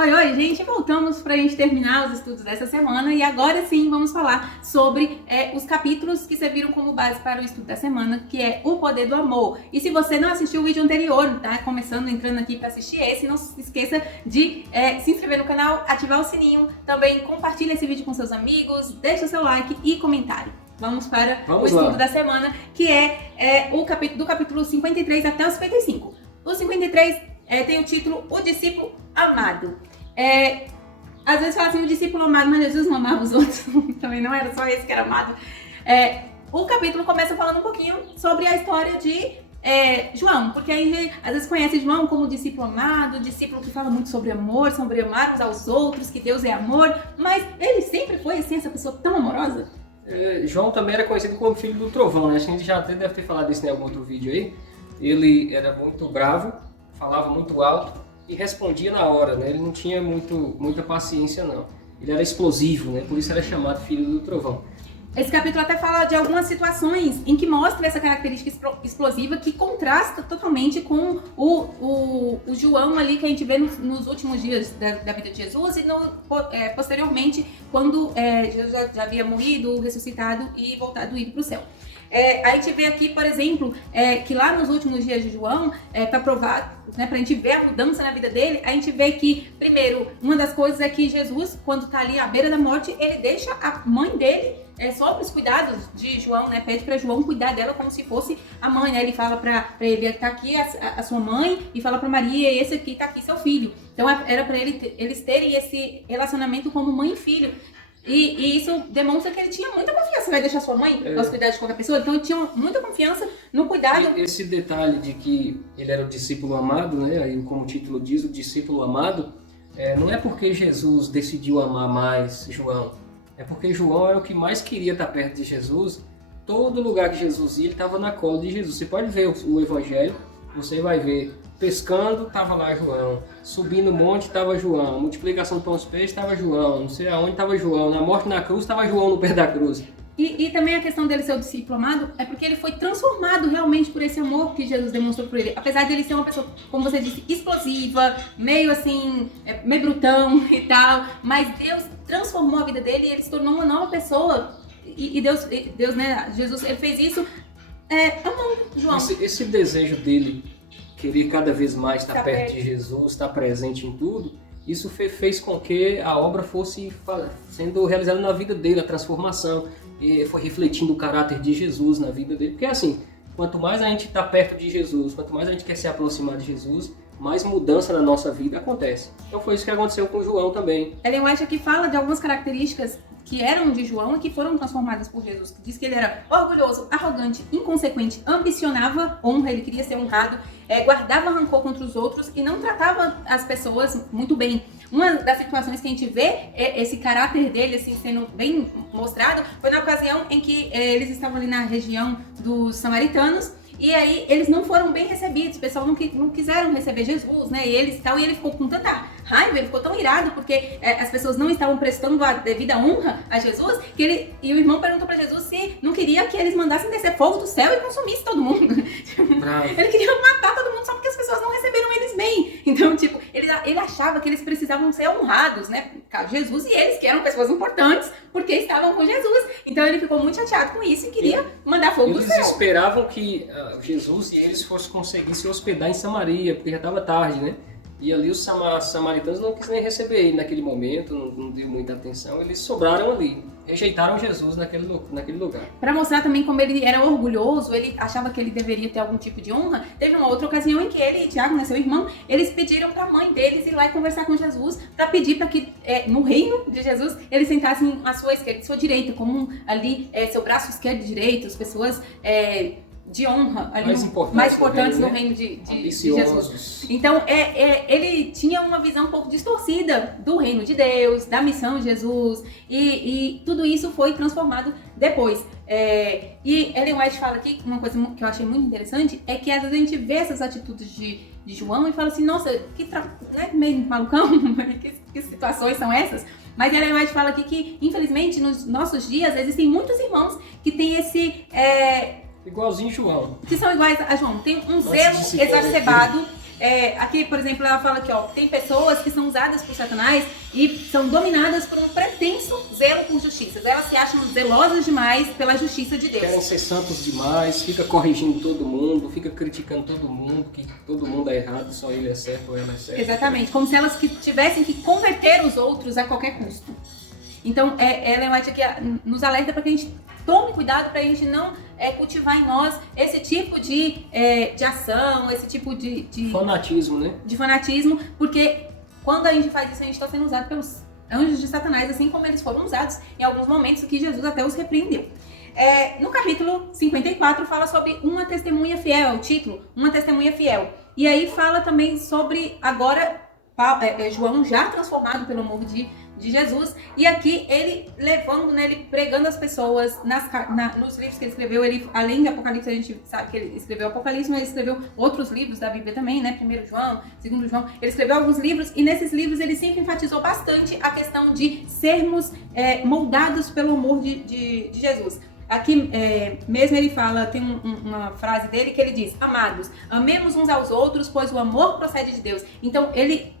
Oi, oi, gente, voltamos para a gente terminar os estudos dessa semana e agora sim vamos falar sobre os capítulos que serviram como base para o estudo da semana, que é o poder do amor. E se você não assistiu o vídeo anterior, tá entrando aqui para assistir esse, não se esqueça de se inscrever no canal, ativar o sininho, também compartilha esse vídeo com seus amigos, deixa o seu like e comentário. Vamos para o estudo da semana, que é o do capítulo 53 até o 55. O 53 tem o título O Discípulo Amado. Às vezes fala assim, o discípulo amado, mas Jesus não amava os outros. Também não era só esse que era amado. O capítulo começa falando um pouquinho sobre a história de João, porque aí às vezes conhece João como discípulo amado, discípulo que fala muito sobre amor, sobre amar uns aos outros, que Deus é amor, mas ele sempre foi assim, essa pessoa tão amorosa. João também era conhecido como filho do trovão, né? A gente já até deve ter falado isso em algum outro vídeo aí. Ele era muito bravo, falava muito alto e respondia na hora, né? Ele não tinha muita paciência, não. Ele era explosivo, né? Por isso era chamado filho do trovão. Esse capítulo até fala de algumas situações em que mostra essa característica explosiva que contrasta totalmente com o João ali que a gente vê nos últimos dias da vida de Jesus e posteriormente quando Jesus já havia morrido, ressuscitado e voltado ido para o céu. A gente vê aqui, por exemplo, que lá nos últimos dias de João, para provar, né, para a gente ver a mudança na vida dele, a gente vê que, primeiro, uma das coisas é que Jesus, quando está ali à beira da morte, ele deixa a mãe dele sobre os cuidados de João, né? Pede para João cuidar dela como se fosse a mãe, né? Ele fala para ele, tá aqui a sua mãe, e fala para Maria, esse aqui tá aqui seu filho. Então era para eles terem esse relacionamento como mãe e filho. E isso demonstra que ele tinha muita confiança. Você vai deixar sua mãe aos cuidados de qualquer pessoa? Então ele tinha muita confiança no cuidado. Esse detalhe de que ele era o discípulo amado, né? Aí, como o título diz, o discípulo amado, não é porque Jesus decidiu amar mais João. É porque João era o que mais queria estar perto de Jesus. Todo lugar que Jesus ia, ele estava na cola de Jesus. Você pode ver o Evangelho, você vai ver pescando, estava lá João. Subindo o monte, estava João. Multiplicação do pão dos peixes, estava João. Não sei aonde estava João. Na morte na cruz, estava João no pé da cruz. E também a questão dele ser o discípulo amado é porque ele foi transformado realmente por esse amor que Jesus demonstrou por ele. Apesar de ele ser uma pessoa, como você disse, explosiva, meio assim, meio brutão e tal, mas Deus transformou a vida dele e ele se tornou uma nova pessoa. E Deus, né, Jesus, ele fez isso amando João. Esse desejo dele, querer cada vez mais estar perto de Jesus, estar presente em tudo, isso fez com que a obra fosse sendo realizada na vida dele, a transformação, e foi refletindo o caráter de Jesus na vida dele. Porque assim, quanto mais a gente está perto de Jesus, quanto mais a gente quer se aproximar de Jesus, mais mudança na nossa vida acontece. Então foi isso que aconteceu com João também. Ellen White aqui fala de algumas características que eram de João e que foram transformadas por Jesus. Diz que ele era orgulhoso, arrogante, inconsequente, ambicionava honra, ele queria ser honrado, guardava rancor contra os outros e não tratava as pessoas muito bem. Uma das situações que a gente vê esse caráter dele assim, sendo bem mostrado foi na ocasião em que eles estavam ali na região dos samaritanos. E aí eles não foram bem recebidos, o pessoal não quiseram receber Jesus, né? E ele ficou com tanta raiva, ele ficou tão irado porque as pessoas não estavam prestando a devida honra a Jesus, e o irmão perguntou para Jesus se não queria que eles mandassem descer fogo do céu e consumisse todo mundo. Ele queria matar todo mundo só porque as pessoas não receberam eles bem. Então, ele achava que eles precisavam ser honrados, né? Por causa de Jesus, e eles que eram pessoas importantes porque estavam com Jesus. Então ele ficou muito chateado com isso e queria mandar fogo do céu. Eles esperavam que Jesus e eles fossem conseguir se hospedar em Samaria, porque já estava tarde, né? E ali os samaritanos não quisem nem receber ele naquele momento, não deu muita atenção, eles sobraram ali, rejeitaram Jesus naquele lugar. Para mostrar também como ele era orgulhoso, ele achava que ele deveria ter algum tipo de honra, teve uma outra ocasião em que ele e Tiago, né, seu irmão, eles pediram para a mãe deles ir lá e conversar com Jesus, para pedir para que no reino de Jesus eles sentassem à sua esquerda e sua direita, como ali seu braço esquerdo e direito, as pessoas de honra, ali mais importantes no reino de Jesus. Então, ele tinha uma visão um pouco distorcida do reino de Deus, da missão de Jesus, e tudo isso foi transformado depois. E Ellen White fala aqui, uma coisa que eu achei muito interessante, é que às vezes a gente vê essas atitudes de João e fala assim, nossa, né, meio malucão, que situações são essas? Mas Ellen White fala aqui que, infelizmente, nos nossos dias, existem muitos irmãos que têm esse... igualzinho João. Que são iguais a João. Tem um zelo exacerbado Aqui, por exemplo, ela fala que tem pessoas que são usadas por Satanás e são dominadas por um pretenso zelo por justiça. Elas se acham zelosas demais pela justiça de Deus. Querem ser santos demais, fica corrigindo todo mundo, fica criticando todo mundo, que todo mundo é errado, só ele é certo ou ela é certa. Exatamente, como se elas tivessem que converter os outros a qualquer custo. Então, ela é uma que nos alerta para que a gente tome cuidado para a gente não cultivar em nós esse tipo de ação, esse tipo de fanatismo, né? De fanatismo, porque quando a gente faz isso, a gente está sendo usado pelos anjos de Satanás, assim como eles foram usados em alguns momentos que Jesus até os repreendeu. No capítulo 54 fala sobre uma testemunha fiel, o título, uma testemunha fiel. E aí fala também sobre agora João já transformado pelo amor de Jesus, e aqui ele levando, né, ele pregando as pessoas nos livros que ele escreveu. Ele, além de Apocalipse, a gente sabe que ele escreveu Apocalipse, mas ele escreveu outros livros da Bíblia também, né, 1 João, 2 João, ele escreveu alguns livros, e nesses livros ele sempre enfatizou bastante a questão de sermos moldados pelo amor de Jesus. Aqui mesmo ele fala, tem uma frase dele que ele diz: amados, amemos uns aos outros, pois o amor procede de Deus. Então ele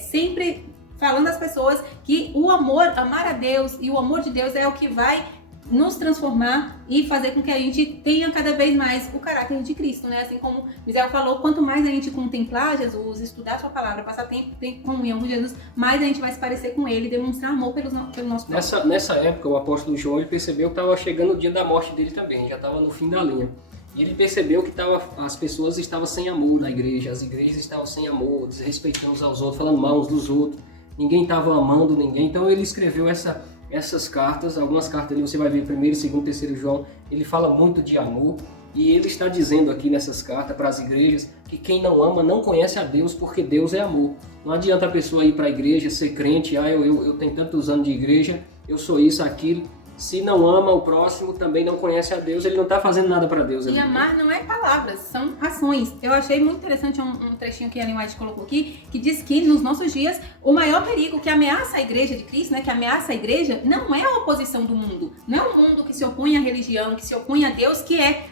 sempre falando às pessoas que o amor, amar a Deus e o amor de Deus é o que vai nos transformar e fazer com que a gente tenha cada vez mais o caráter de Cristo, né? Assim como Misael falou, quanto mais a gente contemplar Jesus, estudar sua palavra, passar tempo em comunhão com Jesus, mais a gente vai se parecer com ele e demonstrar amor pelo nosso próximo. Nessa época, o apóstolo João ele percebeu que estava chegando o dia da morte dele também, já estava no fim da linha. E ele percebeu que as pessoas estavam sem amor na igreja, as igrejas estavam sem amor, desrespeitando uns aos outros, falando mal uns dos outros. Ninguém estava amando ninguém, então ele escreveu essas cartas, algumas cartas ali você vai ver, 1º, 2º, 3º João, ele fala muito de amor, e ele está dizendo aqui nessas cartas para as igrejas que quem não ama não conhece a Deus, porque Deus é amor. Não adianta a pessoa ir para a igreja, ser crente, eu tenho tantos anos de igreja, eu sou isso, aquilo. Se não ama o próximo, também não conhece a Deus, ele não está fazendo nada para Deus. E amar não é palavras, são ações. Eu achei muito interessante um trechinho que a Ellen White colocou aqui, que diz que nos nossos dias, o maior perigo que ameaça a igreja de Cristo, né, que ameaça a igreja, não é a oposição do mundo. Não é o mundo que se opõe à religião, que se opõe a Deus, que é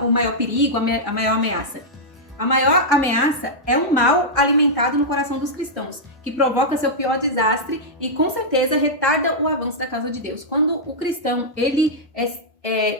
o maior perigo, a maior ameaça. A maior ameaça é um mal alimentado no coração dos cristãos, que provoca seu pior desastre e, com certeza, retarda o avanço da causa de Deus. Quando o cristão ele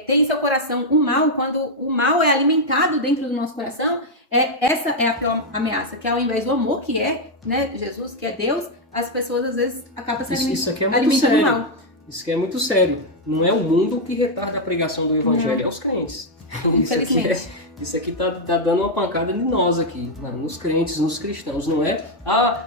tem em seu coração o mal, quando o mal é alimentado dentro do nosso coração, essa é a pior ameaça, que ao invés do amor, que é, né, Jesus, que é Deus, as pessoas às vezes acabam se alimentando do mal. Isso aqui é muito sério. Não é o mundo que retarda a pregação do evangelho, é os crentes. Infelizmente. Isso aqui tá dando uma pancada em nós aqui, nos crentes, nos cristãos. Não é,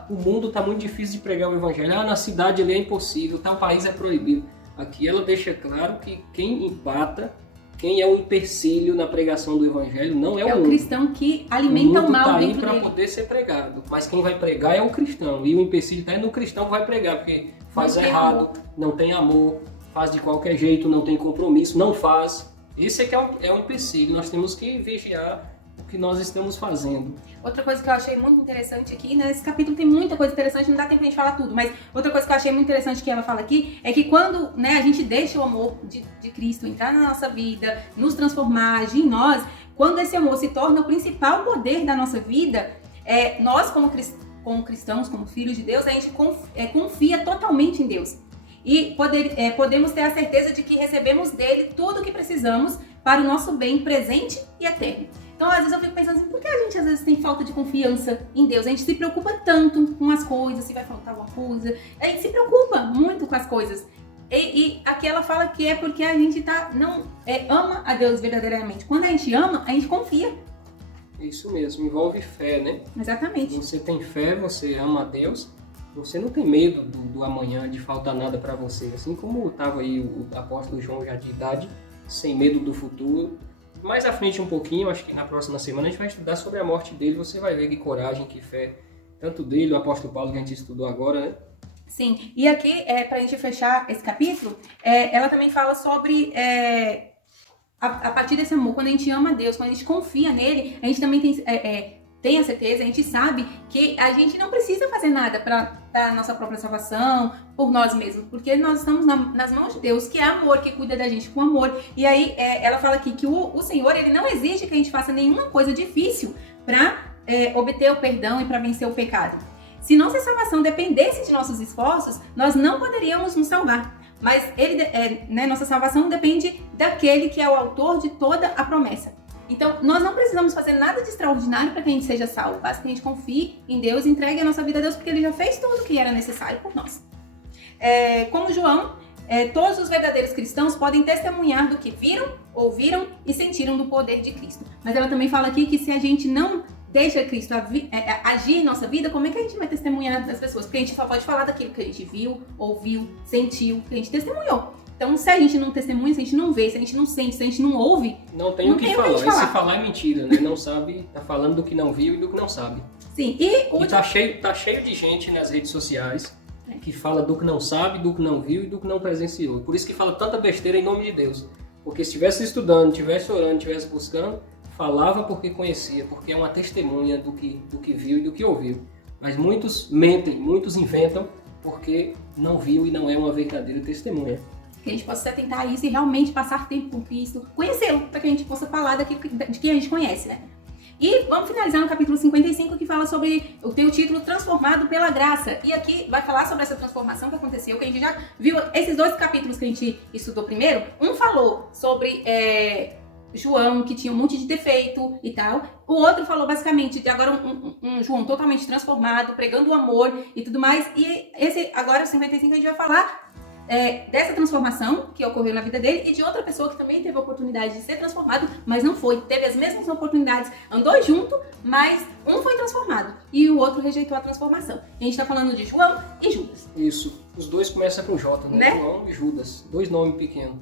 o mundo tá muito difícil de pregar o evangelho, na cidade ele é impossível, tal país é proibido. Aqui ela deixa claro que quem empata, quem é o empecilho na pregação do evangelho não é o mundo. É o cristão que alimenta o mal dentro dele. O mundo tá aí para poder ser pregado, mas quem vai pregar é o cristão. E o empecilho tá aí no cristão que vai pregar, porque faz errado, não tem amor, faz de qualquer jeito, não tem compromisso, não faz. Esse é que é um empecilho, nós temos que vigiar o que nós estamos fazendo. Outra coisa que eu achei muito interessante aqui, nesse capítulo tem muita coisa interessante, não dá tempo de a gente falar tudo, mas outra coisa que eu achei muito interessante que ela fala aqui é que quando, né, a gente deixa o amor de Cristo entrar na nossa vida, nos transformar, agir em nós, quando esse amor se torna o principal poder da nossa vida, nós como cristãos, como filhos de Deus, a gente confia totalmente em Deus. E podemos ter a certeza de que recebemos dele tudo o que precisamos para o nosso bem presente e eterno. Então, às vezes eu fico pensando assim, por que a gente às vezes tem falta de confiança em Deus? A gente se preocupa tanto com as coisas, se vai faltar alguma coisa. A gente se preocupa muito com as coisas. E aqui ela fala que é porque a gente ama a Deus verdadeiramente. Quando a gente ama, a gente confia. Isso mesmo, envolve fé, né? Exatamente. Você tem fé, você ama a Deus. Você não tem medo do amanhã, de faltar nada para você. Assim como estava aí o apóstolo João já de idade, sem medo do futuro. Mais à frente um pouquinho, acho que na próxima semana a gente vai estudar sobre a morte dele. Você vai ver que coragem, que fé, tanto dele, o apóstolo Paulo que a gente estudou agora, né? Sim, e aqui, para a gente fechar esse capítulo, ela também fala sobre... a partir desse amor, quando a gente ama Deus, quando a gente confia nele, a gente também tem a certeza, a gente sabe que a gente não precisa fazer nada para a nossa própria salvação, por nós mesmos, porque nós estamos nas mãos de Deus, que é amor, que cuida da gente com amor. E aí ela fala aqui que o Senhor, ele não exige que a gente faça nenhuma coisa difícil para obter o perdão e para vencer o pecado. Se nossa salvação dependesse de nossos esforços, nós não poderíamos nos salvar. Mas nossa salvação depende daquele que é o autor de toda a promessa. Então, nós não precisamos fazer nada de extraordinário para que a gente seja salvo. Basta que a gente confie em Deus e entregue a nossa vida a Deus, porque Ele já fez tudo o que era necessário por nós. Como João, todos os verdadeiros cristãos podem testemunhar do que viram, ouviram e sentiram do poder de Cristo. Mas ela também fala aqui que se a gente não deixa Cristo agir em nossa vida, como é que a gente vai testemunhar das pessoas? Porque a gente só pode falar daquilo que a gente viu, ouviu, sentiu, que a gente testemunhou. Então, se a gente não testemunha, se a gente não vê, se a gente não sente, se a gente não ouve, não tem o que falar. E se falar é mentira, né? Não sabe, tá falando do que não viu e do que não sabe. Sim. E tá cheio de gente nas redes sociais que fala do que não sabe, do que não viu e do que não presenciou. Por isso que fala tanta besteira em nome de Deus. Porque se estivesse estudando, estivesse orando, estivesse buscando, falava porque conhecia, porque é uma testemunha do que viu e do que ouviu. Mas muitos mentem, muitos inventam porque não viu e não é uma verdadeira testemunha. Que a gente possa se atentar a isso e realmente passar tempo com Cristo, conhecê-lo, para que a gente possa falar de quem a gente conhece, né? E vamos finalizar no capítulo 55, que fala sobre o teu título Transformado pela Graça. E aqui vai falar sobre essa transformação que aconteceu, que a gente já viu esses dois capítulos que a gente estudou primeiro. Um falou sobre João, que tinha um monte de defeito e tal. O outro falou basicamente de agora um João totalmente transformado, pregando o amor e tudo mais. E esse agora, o 55, a gente vai falar dessa transformação que ocorreu na vida dele e de outra pessoa que também teve a oportunidade de ser transformado, mas não foi. Teve as mesmas oportunidades, andou junto, mas um foi transformado e o outro rejeitou a transformação. E a gente está falando de João e Judas. Isso. Os dois começam com J, né? João e Judas. Dois nomes pequenos.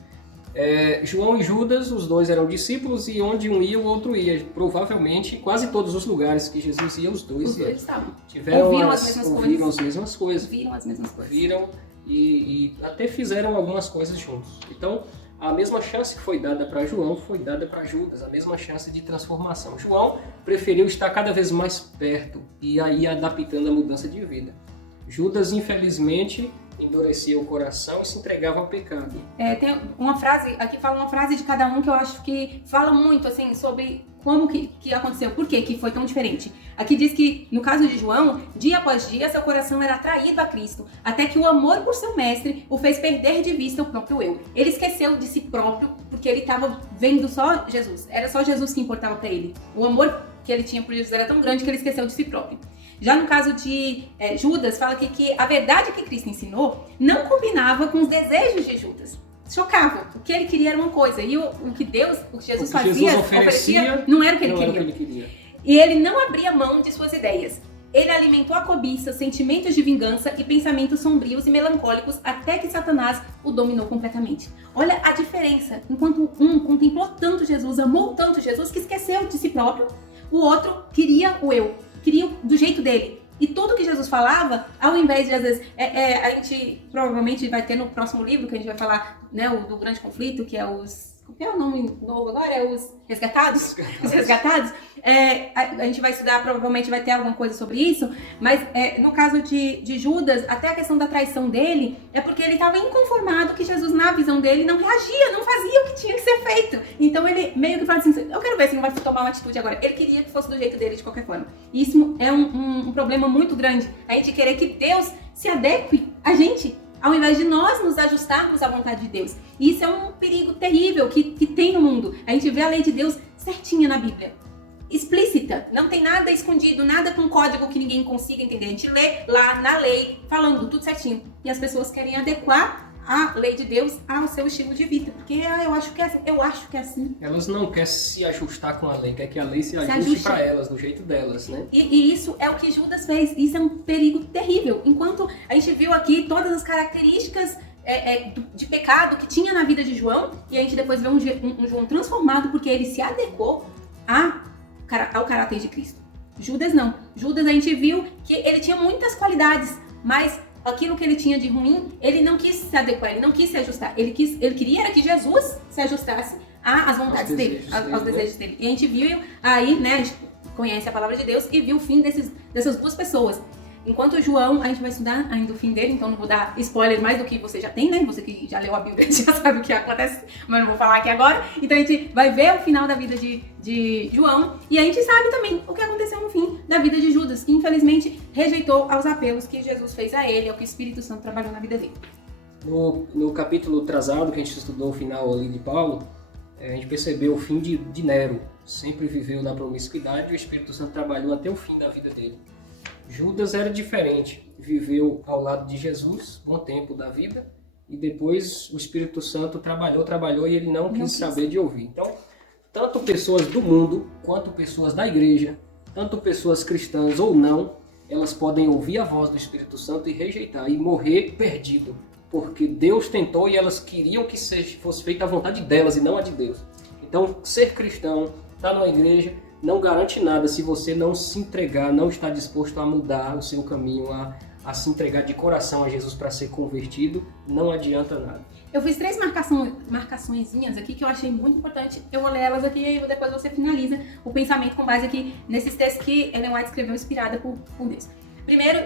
João e Judas, os dois eram discípulos e onde um ia, o outro ia. Provavelmente, quase todos os lugares que Jesus ia, os dois estavam. Ouviram as mesmas coisas. Viram as mesmas coisas. Viram e até fizeram algumas coisas juntos. Então, a mesma chance que foi dada para João foi dada para Judas, a mesma chance de transformação. João preferiu estar cada vez mais perto e aí adaptando a mudança de vida. Judas, infelizmente, endurecia o coração e se entregava ao pecado. Tem uma frase, aqui fala uma frase de cada um que eu acho que fala muito assim sobre como que aconteceu, por que foi tão diferente. Aqui diz que, no caso de João, dia após dia seu coração era atraído a Cristo, até que o amor por seu mestre o fez perder de vista o próprio eu. Ele esqueceu de si próprio porque ele estava vendo só Jesus. Era só Jesus que importava para ele. O amor que ele tinha por Jesus era tão grande que ele esqueceu de si próprio. Já no caso de Judas, fala que a verdade que Cristo ensinou não combinava com os desejos de Judas. Chocava. O que ele queria era uma coisa e o que Jesus fazia, oferecia, não era o que ele queria. E ele não abria mão de suas ideias. Ele alimentou a cobiça, sentimentos de vingança e pensamentos sombrios e melancólicos até que Satanás o dominou completamente. Olha a diferença. Enquanto um contemplou tanto Jesus, amou tanto Jesus, que esqueceu de si próprio, o outro queria o eu, queria do jeito dele. E tudo que Jesus falava, ao invés de, às vezes, a gente provavelmente vai ter no próximo livro, que a gente vai falar, né, do grande conflito, que é os... Qual é o nome novo agora? É os resgatados? Os resgatados. A gente vai estudar, provavelmente vai ter alguma coisa sobre isso, mas no caso de Judas, até a questão da traição dele, é porque ele estava inconformado que Jesus, na visão dele, não reagia, não fazia o que tinha que ser feito. Então ele meio que fala assim, eu quero ver se não vai tomar uma atitude agora. Ele queria que fosse do jeito dele, de qualquer forma. E isso é um problema muito grande, a gente querer que Deus se adeque a gente, ao invés de nós nos ajustarmos à vontade de Deus. E isso é um perigo terrível que tem no mundo. A gente vê a lei de Deus certinha na Bíblia. Explícita. Não tem nada escondido, nada com código que ninguém consiga entender. A gente lê lá na lei, falando tudo certinho. E as pessoas querem adequar a lei de Deus ao seu estilo de vida. Porque eu acho que é assim. Elas não querem se ajustar com a lei, quer que a lei se ajuste para elas, do jeito delas, né? E isso é o que Judas fez. Isso é um perigo terrível. Enquanto a gente viu aqui todas as características de pecado que tinha na vida de João, e a gente depois vê um João transformado porque ele se adequou ao caráter de Cristo. Judas não. Judas a gente viu que ele tinha muitas qualidades, mas aquilo que ele tinha de ruim, ele não quis se adequar, ele não quis se ajustar. Ele queria era que Jesus se ajustasse às vontades dele, aos desejos dele. E a gente viu aí, né, a gente conhece a palavra de Deus e viu o fim dessas duas pessoas. Enquanto João, a gente vai estudar ainda o fim dele, então não vou dar spoiler mais do que você já tem, né? Você que já leu a Bíblia já sabe o que acontece, mas não vou falar aqui agora. Então a gente vai ver o final da vida de João e a gente sabe também o que aconteceu no fim da vida de Judas, que infelizmente rejeitou aos apelos que Jesus fez a ele, ao que o Espírito Santo trabalhou na vida dele. No capítulo atrasado que a gente estudou o final ali de Paulo, a gente percebeu o fim de Nero. Sempre viveu na promiscuidade e o Espírito Santo trabalhou até o fim da vida dele. Judas era diferente, viveu ao lado de Jesus bom tempo da vida e depois o Espírito Santo trabalhou e ele não quis saber de ouvir. Então, tanto pessoas do mundo quanto pessoas da igreja, tanto pessoas cristãs ou não, elas podem ouvir a voz do Espírito Santo e rejeitar e morrer perdido, porque Deus tentou e elas queriam que fosse feita a vontade delas e não a de Deus. Então, ser cristão, estar numa igreja, não garante nada se você não se entregar, não está disposto a mudar o seu caminho, a se entregar de coração a Jesus para ser convertido, não adianta nada. Eu fiz 3 marcaçõezinhas aqui que eu achei muito importante. Eu vou ler elas aqui e depois você finaliza o pensamento com base aqui nesses textos que Ellen White escreveu inspirada por Deus. Primeiro,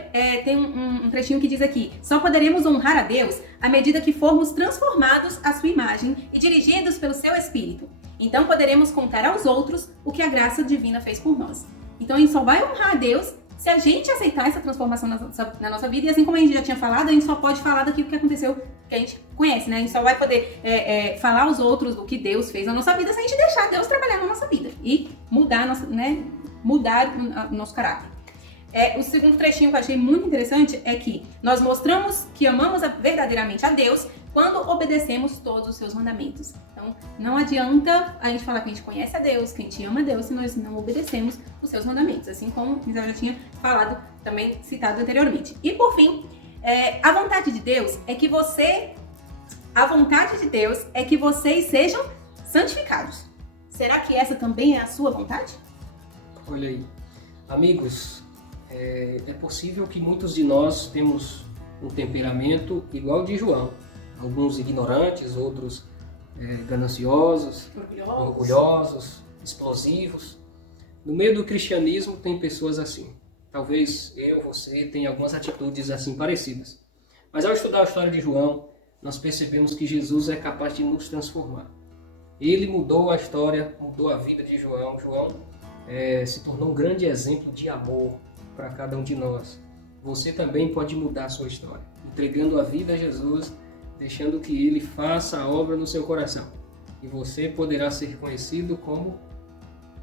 tem um trechinho que diz aqui: só poderemos honrar a Deus à medida que formos transformados à sua imagem e dirigidos pelo seu Espírito. Então poderemos contar aos outros o que a graça divina fez por nós. Então a gente só vai honrar a Deus se a gente aceitar essa transformação na nossa vida. E assim como a gente já tinha falado, a gente só pode falar daquilo que aconteceu, que a gente conhece, né? A gente só vai poder falar aos outros do que Deus fez na nossa vida se a gente deixar Deus trabalhar na nossa vida e mudar o nosso caráter. O segundo trechinho que eu achei muito interessante é que nós mostramos que amamos verdadeiramente a Deus quando obedecemos todos os seus mandamentos. Então, não adianta a gente falar que a gente conhece a Deus, que a gente ama a Deus, se nós não obedecemos os seus mandamentos. Assim como Isabel já tinha falado, também citado anteriormente. E por fim, a vontade de Deus é que vocês sejam santificados. Será que essa também é a sua vontade? Olha aí, amigos, é possível que muitos de nós temos um temperamento igual ao de João. Alguns ignorantes, outros gananciosos, orgulhosos, explosivos. No meio do cristianismo tem pessoas assim. Talvez você tenha algumas atitudes assim parecidas. Mas ao estudar a história de João, nós percebemos que Jesus é capaz de nos transformar. Ele mudou a história, mudou a vida de João. João se tornou um grande exemplo de amor para cada um de nós. Você também pode mudar a sua história, entregando a vida a Jesus, deixando que Ele faça a obra no seu coração. E você poderá ser conhecido como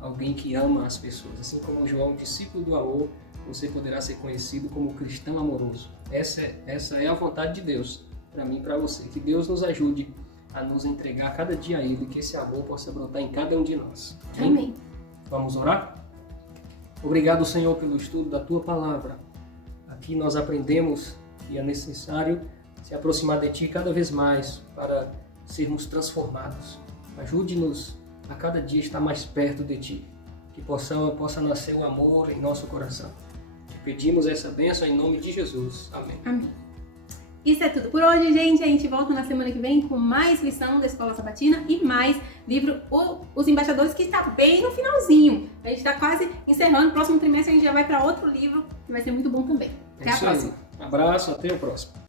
alguém que ama as pessoas. Assim como João, discípulo do amor, você poderá ser conhecido como cristão amoroso. Essa é a vontade de Deus, para mim e para você. Que Deus nos ajude a nos entregar cada dia a Ele, que esse amor possa brotar em cada um de nós. Amém. Vamos orar? Obrigado, Senhor, pelo estudo da Tua Palavra. Aqui nós aprendemos que é necessário se aproximar de Ti cada vez mais para sermos transformados. Ajude-nos a cada dia estar mais perto de Ti, que possa nascer o amor em nosso coração. Te pedimos essa bênção em nome de Jesus. Amém. Amém. Isso é tudo por hoje, gente. A gente volta na semana que vem com mais lição da Escola Sabatina e mais livro Os Embaixadores, que está bem no finalzinho. A gente está quase encerrando. Próximo trimestre a gente já vai para outro livro, que vai ser muito bom também. Até a próxima. Um abraço, até o próximo.